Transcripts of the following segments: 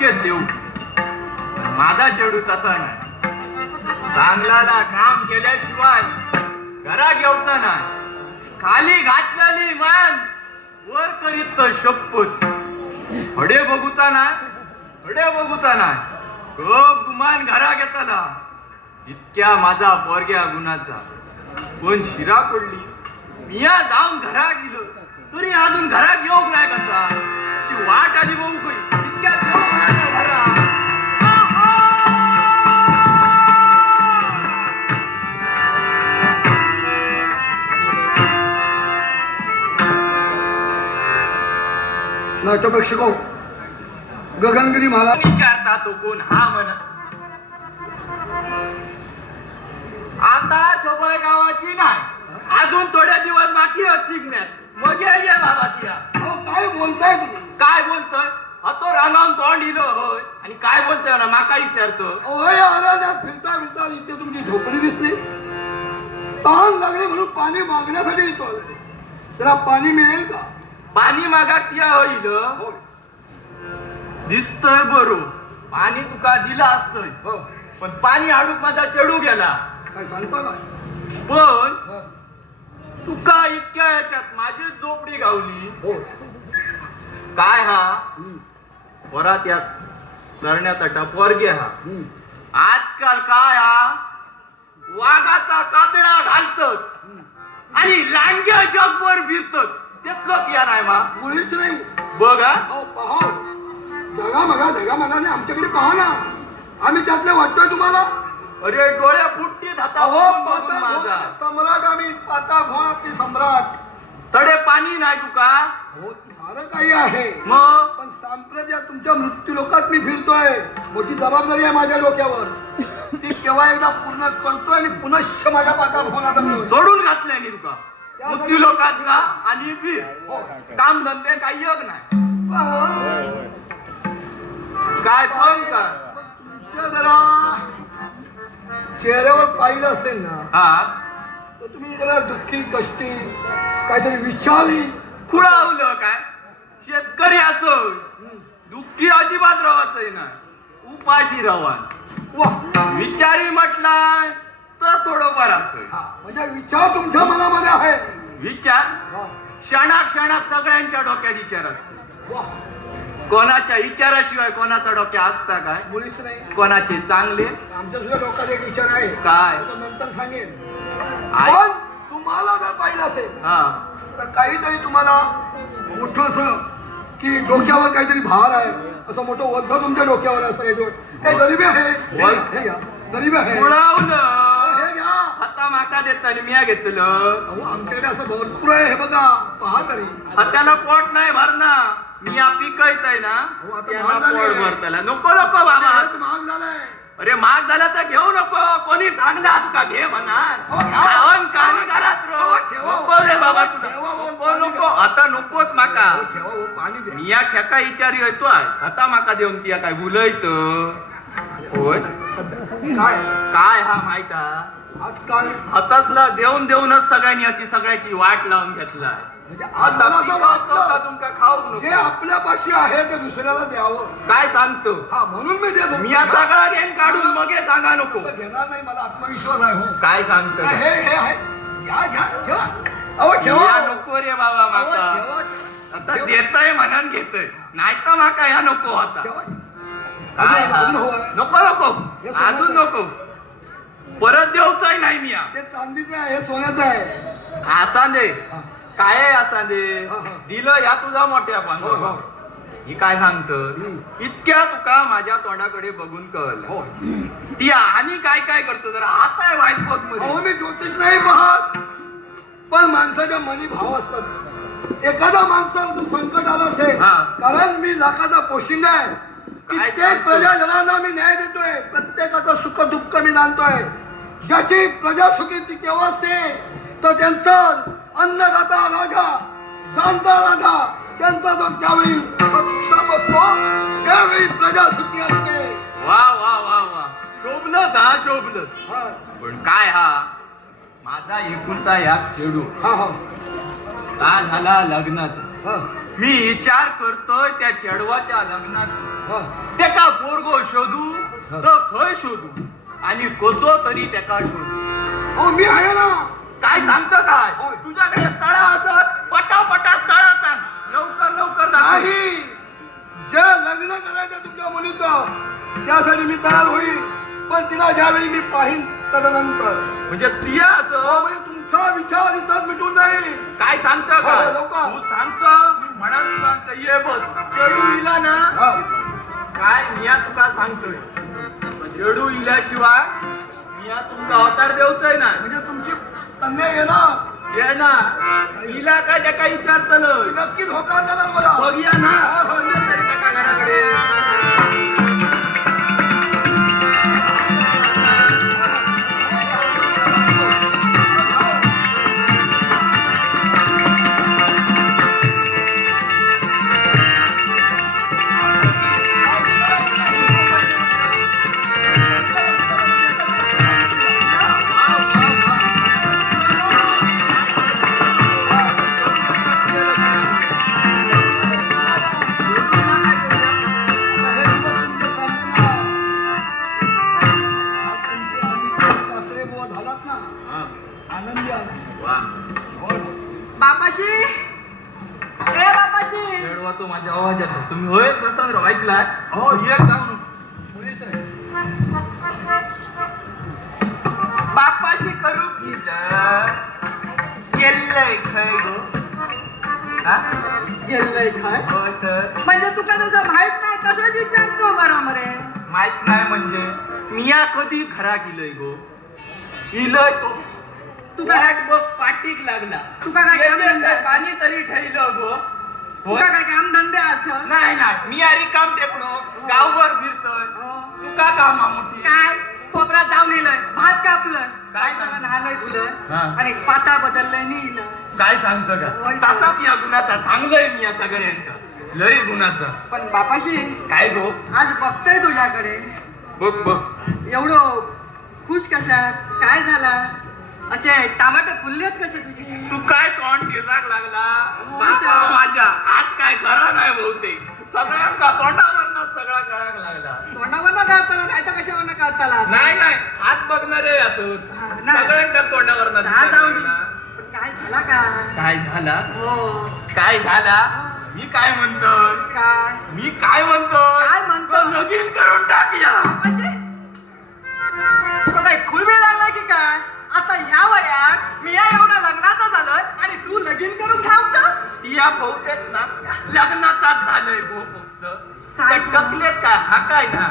तितकेच देऊ. माझा चेडू तसा नाही. चांगल्याला काम केल्याशिवाय घरा घेऊचा नाही. खाली घातलेली मान वर करीत तर शपथ. हडे बघूचा नाही, हडे बघूचा नाही. गुमान घरा घेतला. इतक्या माझा पोरग्या गुणाचा. कोण शिरा पडली मिया जाऊन घरा गेलो तरी अजून घरा घेऊ नाही कसा. ती वाट आली बघू काही इतक्या घरा. नाट्यप्रेक्षक गगनगिरी मला विचारता तो कोण हा म्हणा. आता छोबळ गावाची नाही अजून थोड्या दिवस बाकी आहेत शिकण्यात. मग ये बाबा तिला. काय बोलताय तुम्ही? काय बोलतोय तो रांगावून तोंड दिलं होय आणि काय बोलतोय ना माका विचारतो. अरण्यात फिरता फिरता इथे तुमची झोपडी दिसली. ताण लागले म्हणून पाणी मागण्यासाठी येतो. जरा पाणी मिळेल का? पाणी मागाक या होईल दिसतोय बरो. पाणी तुका दिला असतोय पण पाणी हाडूक माझा चढू गेला. काय सांगता का? पण तुका इतक्या याच्यात माझीच झोपडी गावली. काय हा वरात या करण्याचा पोरगे हा. आजकाल काय हा वाघाचा कातडा घालतात आणि लांडग्या जगभर फिरतात. तेच या नाही मा मुळीच नाही. बघा पहा जगा मगाने आमच्याकडे पहा ना. आम्ही त्यातले वाटतोय तुम्हाला. अरे डोळ्या फुटतीत हाता माझा. सम्राट आम्ही पाता घोणाचे सम्राट. तडे पाणी नाही तुका. हो सारं काही आहे मग पण सांप्रत तुमच्या मृत्यू लोकात मी फिरतोय. मोठी जबाबदारी आहे माझ्या डोक्यावर. ती केव्हा एकदा पूर्ण करतोय आणि पुनश्च माझ्या पाता घोणात सोडून घातलंय नी तुका मृत्यू लोकात का आणि फिर. काम धंदे काही योग नाही. काय पण का जरा चेहऱ्यावर पाहिलं असेल ना हा तर तुम्ही जरा दुःखी कष्टी काहीतरी विचारी खुळावलं काय. शेतकरी असो दुःखी अजिबात राहायचंय ना. उपाशी राहावा. विचारी म्हटलाय तर थोडंफार असं म्हणजे विचार तुमच्या मनामध्ये आहे. विचार क्षणाक्षणात सगळ्यांच्या डोक्यात विचार असतो. कोणाच्या विचाराशिवाय कोणाचा डोक्या असता काय. मुळीच नाही. कोणाचे चांगले आमच्या सुद्धा डोक्यात एक विचार आहे. काय तो नंतर सांगेन. पण तुम्हाला जर पाहिलं असेल हा तर काहीतरी तुम्हाला मोठस की डोक्यावर काहीतरी भार आहे. असं मोठं वझ तुमच्या डोक्यावर असं काही गरिबी आहे. हे घ्या. गरिबी आहे. मुळावलं हे घ्या. आता माका देताना मिया घेतलं. आमच्याकडे असं भरपूर आहे. हे बघा पहा तरी. त्याला पोट नाही भरना. मिया पिकत आहे ना त्याला पोट भरताला. नको नको बाबा महाग झालाय. अरे महाग झाला तर घेऊ नको. कोणी सांगला तुका घे म्हणा. काही घरात नको रे बाबा. नको नको आता नकोच माका. पाणी द्या. मिया खेका विचारी येतो आता माका देऊन ती काय बोलयत होय. काय हा माहित आजकाल हातातला देऊन देऊनच सगळ्यांनी अति सगळ्याची वाट लावून घेतलाय. आता असं वाटतं तुमका खाऊ जे आपल्यापाशी आहे ते दुसऱ्याला द्यावं. काय सांगतो हा म्हणून मी देतो. मिया सगळा घेऊन काढून मग सांगा नको. घेणार नाही. मला आत्मविश्वास आहे. हो काय सांगतो हे हे आहे. घ्या घ्या ठेवा. अहो ठेवा. नको रे बाबा माका. आता देतय म्हणून घेतोय नाही तर माका ह्या नको आता. काय नको नको अजून नको. परत देऊचाही नाही मिया. ते चांदीचं आहे. हे सोन्याचं आहे. असा दे काय असा दे दिलं या तुझा मोठ्या पण ही काय सांगत. इतक्या तुका माझ्या तोंडाकडे बघून कळलं. ती आणि काय काय करतो जरा आता आहे वाईट बघ मध्ये. मी ज्योतिष नाही पाहत पण माणसाच्या मनी भाव असतात. एखादा माणसाला जर संकट आलं असेल कारण मी लाखाचा पोशिंदा आहे. कित्येक प्रजाजनांना मी न्याय देतोय. प्रत्येकाचं सुख दुःख मी जाणतोय. ज्याची प्रजा सुखी ती केव्हा असते तर त्यांचं अन्नदाता राजा जाणता राजा त्यांचा जो त्यावेळी सक्षम असतो त्यावेळी प्रजा सुखी असते. वा वा वा वा शोभलंच हा शोभलंच. पण काय हा माझा एकुलता या चेडू हा हा का झाला लग्नाचा. मी विचार करतोय त्या चेडवाच्या लग्नात हा. त्याका पोरगो शोधू तर खंय शोधू आणि कसो तरी त्याका शोधू. हो मी आहे ना. काय सांगतो काय होय. तुझ्याकडे स्थळ असत पटापटा स्थळ सांग लवकर लवकर दाखव. नाही, जे लग्न करायचं तुमच्या मुलीचं त्यासाठी मी तयार होईल, पण तिला ज्यावेळी मी पाहीन तदनंतर. म्हणजे प्रिया असं म्हणजे तुमचा विचार इथंच मिटून नाही. काय सांगतो का हो, लवकर. तू सांगतो म्हणाल सांगतो ये बस चेडू इला ना हा. काय मिया तुका सांगतोय चेडू इल्याशिवाय मिया तुमचा अवतार देऊचय ना म्हणजे तुमची कन्या येणार, ये ना इला काय त्याका विचारतलं ती नक्कीच होकार देणार मला. बघूया ना बघूया तरी त्याका घराकडे. सासरे बुवा झालात ना, आनंदी आला. वा होय. बापाशी ए बापाशी चेडवा तो माझ्या आवाज येतो तुम्ही होय बसा राव ऐकलाय हो ये जाऊन मुलीच आहे. बापाशी करू गेलंय खय गो हा गेलंय काय हो तर म्हणजे तुका तसं माहित नाही तसंच विचारतो बरोबर आहे. माहित नाही म्हणजे मिया कधी खरा गेलोय गो इलय तो तुका बॅग बघ पाटीक लागला तुका काय काम येते धंदे तर पाणी तरी ठेवलं गो तुका काय काम धंदे असं नाही नाही मी अरे काम टेकलो गावभर फिरतोय तुका कामा मोठी काय कोपऱ्यात जाऊन येलंय भात कापलं काय काय सांग- नालय हा. फुलं आणि पाता बदललंय नेलं. काय सांगतो का होय. तसाच या गुणाचा सांगलोय मी या सगळ्यांका लय गुणाचा पण बापाशी काय गो आज बघतोय तुझ्याकडे बघ बघ एवढं खुश कशा काय झाला असे टमाटर फुललेत कसे तुझे. तू काय तोंड टिळाक लागला होय बाबा तर. माझ्या आज काय खरं नाही बहुतेक सगळ्यांका तोंडावरनं सगळा कळाक लागला तोंडावर काढताना नाही तर कशावर काढताना नाही नाही आज बघणार आहे असं नाही. सगळ्यांका तोंडावरनं दहा दिसायला जाऊन लागला. पण काय झाला का काय झाला हो काय झाला मी काय म्हणतोय काय मी काय म्हणतोय काय म्हणतो? लगीन करून टाकूया म्हणजे तुला काही खुळबी लागला की काय आता ह्या वयात मी या एवढं लग्नाचं झालोय आणि तू लगीन करून धावतो. या बहुतेक ना लग्नाचाच झालंय गो फक्त काय टकलेत काय हा काय ना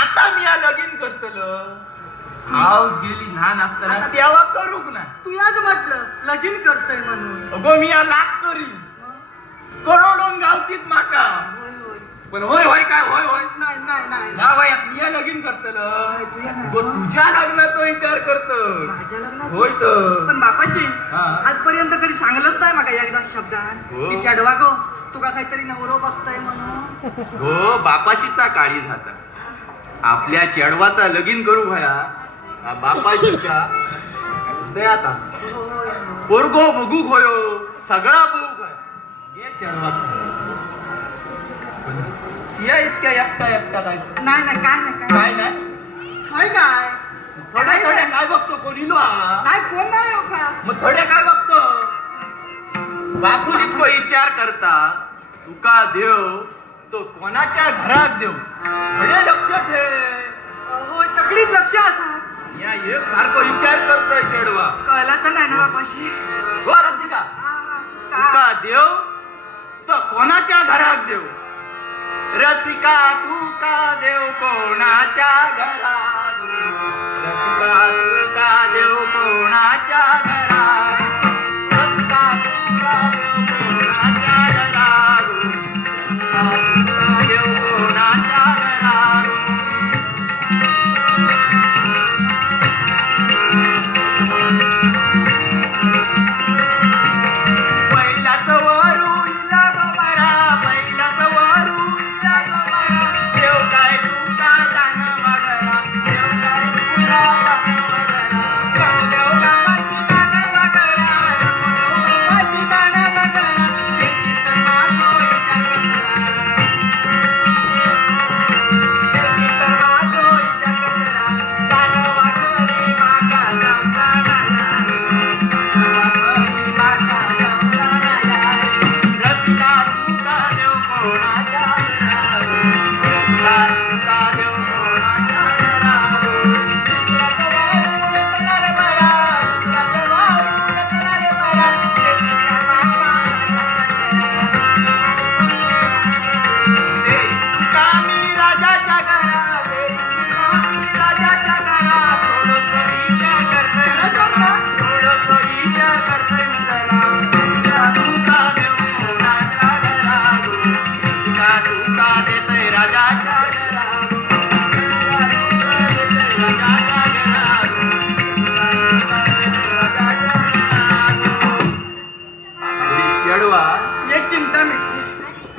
आता मी या लगीन करतलो हाव गेली लहान असताना आता- तेव्हा करूक ना तू याच म्हटलं लगीन करतोय म्हणून. अगो मी या लाख करीन करोडोन गावतीत माका होय होय पण होय होय काय होय होय नाही नाही नाही या वयात मी या लगीन करतलो नाही, तुझ्या नाही. गो तुझ्या लग्नाचा विचार करतो माझ्या लग्नात होय तर पण बापाशी हा. आजपर्यंत कधी सांगलंच नाही मग एकदा शब्दात हो. की चढवा गो तुका काहीतरी नवरो बघताय म्हणून. हो बापाशीचा काळी झाला आपल्या चेडवाचा लगीन करू भया हा बापाशीच्या हृदयात असतो. होय, होय. पोरगो बघू होयो सगळा बघू काय हे चेडवाचा या इतक्या एकटा एकटा काय नाही नाही काय नाही काय नाही होय काय थोड्या थोड्या काय बघतो कोणी लो हा? नाही कोण नाही हो का मग थोड्या काय बघतो बापू जितको विचार करता तुका देव तो कोणाच्या घरात देव थोडे लक्ष ठेव हो तकडीच लक्ष असा या एक सारखं विचार करतोय चेडवा कळलं तर नाही ना बापाशी हो रसिका का तुका देव तर कोणाच्या घरात देव रसिका तुका देव कोणाच्या घरात रसिका तुका देव कोणाच्या घरात रसिका तुका देव कोणाच्या घरात रसिका तुका देव कोणाच्या घरात पहिलाच वरुला गोबारा पहिलाच वरुला गोबारा देव काय तुका दान मागला देव काय तुका दान मागला देव बाबाची दान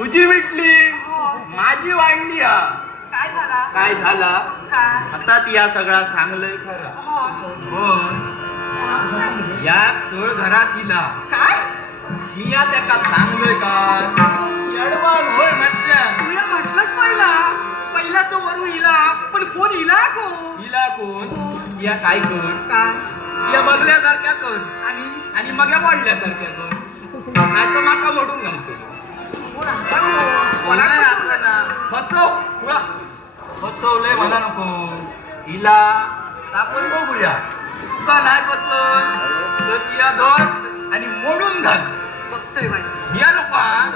तुझी मिटली हो. माझी वाढली हा काय झाला काय झाला काय आता ती या सगळा सांगलंय खरं हो हो या तोळ घरात इला काय मी या त्याका सांगलोय का येडवान होय म्हटल्या तुला म्हटलंच पहिला तो वरू हिला पण कोण हिला कोण हिला कोण या काय कर काय या बघल्यासारख्या कर आणि आणि मग या पडल्यासारख्या कर नाही तर माका मोडून घालतो कोण असा कोण? कोणाला असलं ना फसव पुळा फसवलंय म्हणा नको हिला आपण बघूया तुका नाही पसंत तर या धर आणि मोडून घाल बघतोय बाई बिया नको हा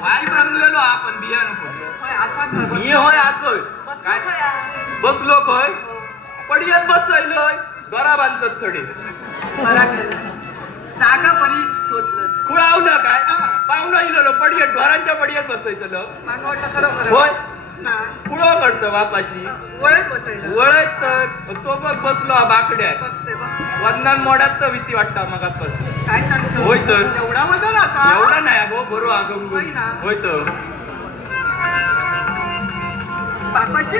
वाई बांधलेलो आपण बिया नको होय असा घर मी होय असोय काय काय बसलो खय पडियात बसलोय घरा बांधतात थोडे बरा केलं जागा बरी शोधलंस खुळावलं काय पाहुणा इलो पडियात ढोरांच्या पडियात बसायचं मागं वाटलं खरं होय ना पुढं करतं बापाशी वळत बसायला वळत तर तो बघ बसलो हा बाकड्या बघतोय बघ वंदन मोड्यात तर भीती वाटता मगापासून काय सांगतो होय तर. एवढा वजन असा एवढा नाही गो बरो अगं होय ना. होय तर बापाशी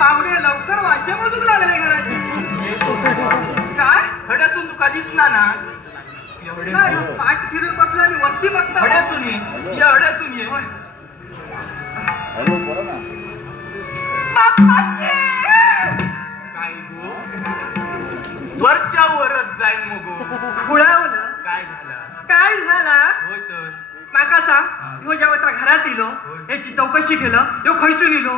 पाहुणे लवकर वाशे मजूक लागले घराची काय खड्यातून तुका दिसला ना नाही, पाठ फिरून बसला आणि वरती बघता खड्यातून ये या हड्यातून ये काय गो वरच्या वरच जाईन मगो खुळावलं काय झालं काय झाला होय तर काका सांग ह्यो जेव्हा त्या घरात इलो याची चौकशी केलं ह्यो खैसून इलो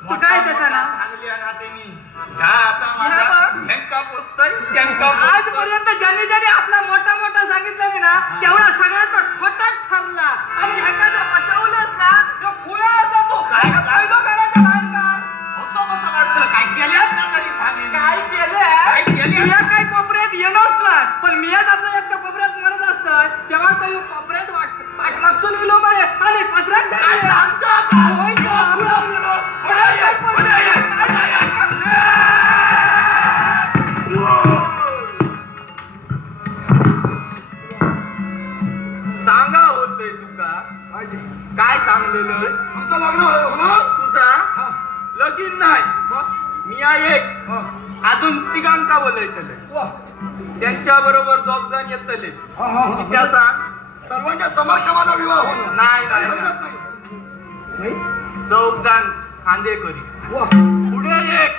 तू काय त्याचा ना सांगल्या नातेनी ह्या आता माझा बँका पोचतय त्यांका आजपर्यंत ज्यांनी ज्यांनी आपला मोठा मोठा सांगितलं नाही ना तेवढा सगळ्यांचा खोटाच ठरला आणि एखादा बसवलंच ना तो खुळा असा तो काय पहिलं घराच्या बाहेर काढ. होतो कसं वाटतं काय केल्यात ना तरी सांगेन काय काय केलं केलं? मिया काय कोपऱ्यात येणंच ना पण मिया आपलं एकटं कोपऱ्यात मरत असतात तेव्हा तो ह्यो कोपऱ्यात पाठमागून गेलो मरे आणि पदरात काय धरले. सांगतो का? होय का? उडवलेलो. पुढे ये, पुढे ये. सांगा होतंय तुका काय सांगलेलं आमचं लग्न होणार तुझा हा. लगीन नाही मग? मी आहे एक हा. अजून तिघांका बोलायतले वा. त्यांच्या बरोबर दोघ जण येतले हा, हा, हा. त्या सांग सर्वांच्या समक्ष माझा विवाह होणार नाही, काही नाही, हरकत नाही. नाही? चौक जण खांदे करी वा. पुढे एक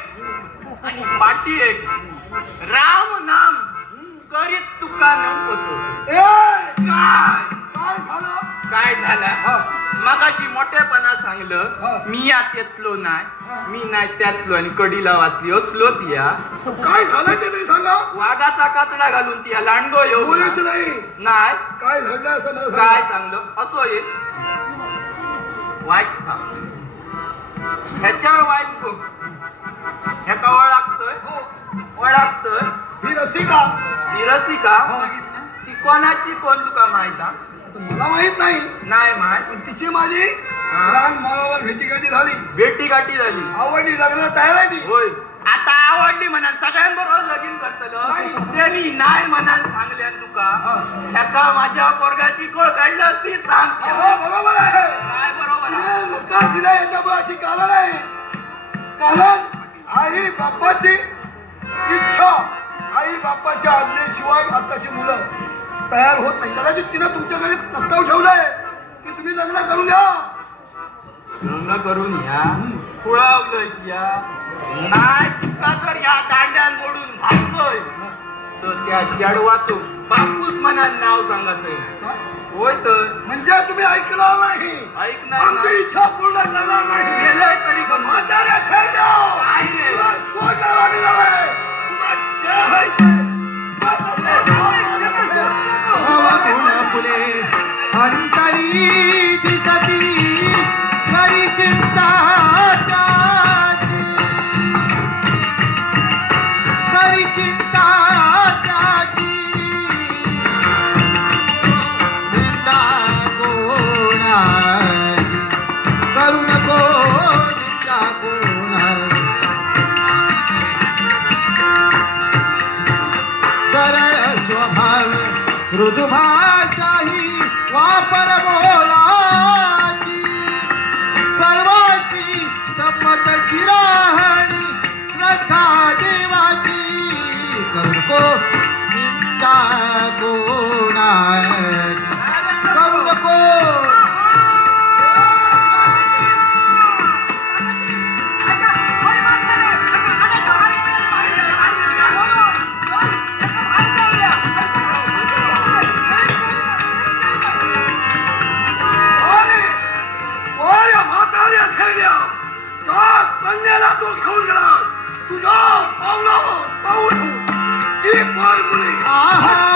आणि पाठी एक राम नाम करीत तुका न पोचवतो ए, काय काय झालं? काय झालं हा. मगाशी मोठेपणा हा. सांगलं मी यात येतलो हा. नाही मी नाही त्यातलो आणि कडीला वाचली असलो ती या काय झालं ते तरी सांगा. वाघाचा कातडा घालून ती या लांडगो येऊ मुलीच नाही. नाही काय घडलं असं मला काय सांगा. सांगलं असो ये वाईट खा ह्याच्यावर वाईट बघ ह्याका ओळखतोय हो. ओळखतोय ही रसिका ती रसिका हा. ती कोणाची कोण तुका माहित हा? आता मला माहित नाही नाही माहित पण तिची माझी हा. लहान मुलावर भेटीगाठी झाली भेटी गाठी झाली आवडली लग्न तयार आहे ती होय आता आवडली म्हणाल सगळ्यांबरोबर लगीन करतलं नाही. त्यांनी नाही म्हणाल सांगल्या तुका हा. ह्याका माझ्या पोरगाची कोळ काढली असती सांग हो, बरोबर आहे. काय बरोबर आहे? तिने नकार दिला याच्यामुळे अशी कारण आहे कारण आई बापाची इच्छा आई बापाच्या आज्ञेशिवाय आताची मुलं तयार होत नाही कदाचित तिने तुमच्याकडे प्रस्ताव ठेवलाय की तुम्ही लग्न करून द्या लग्न करून या खुळावलं या नाही तुका जर या दांड्यान मोडून घालतोय तर त्या जडवाचो बापूस मनात नाव सांगायचंय होय तर म्हणजे तुम्ही ऐकणार नाही ऐकणार आमची नाही. इच्छा पूर्ण करणार नाही केलंय तरी पण म्हाताऱ्या ठेवल्या. काय रे? तुला सोडणार आम्ही नव्हे. तुला जे आहे ते. भावगुण फुले अंतरी दिसती करी चिंता त्याची करी चिंता त्याची निंदा कोणाची करू नको निंदा कोणाची सरळ स्वभाव मृदुभाषा ही वापर बोला तो घेऊन गेला तुझ्या पाऊल ती पोर मुली आहा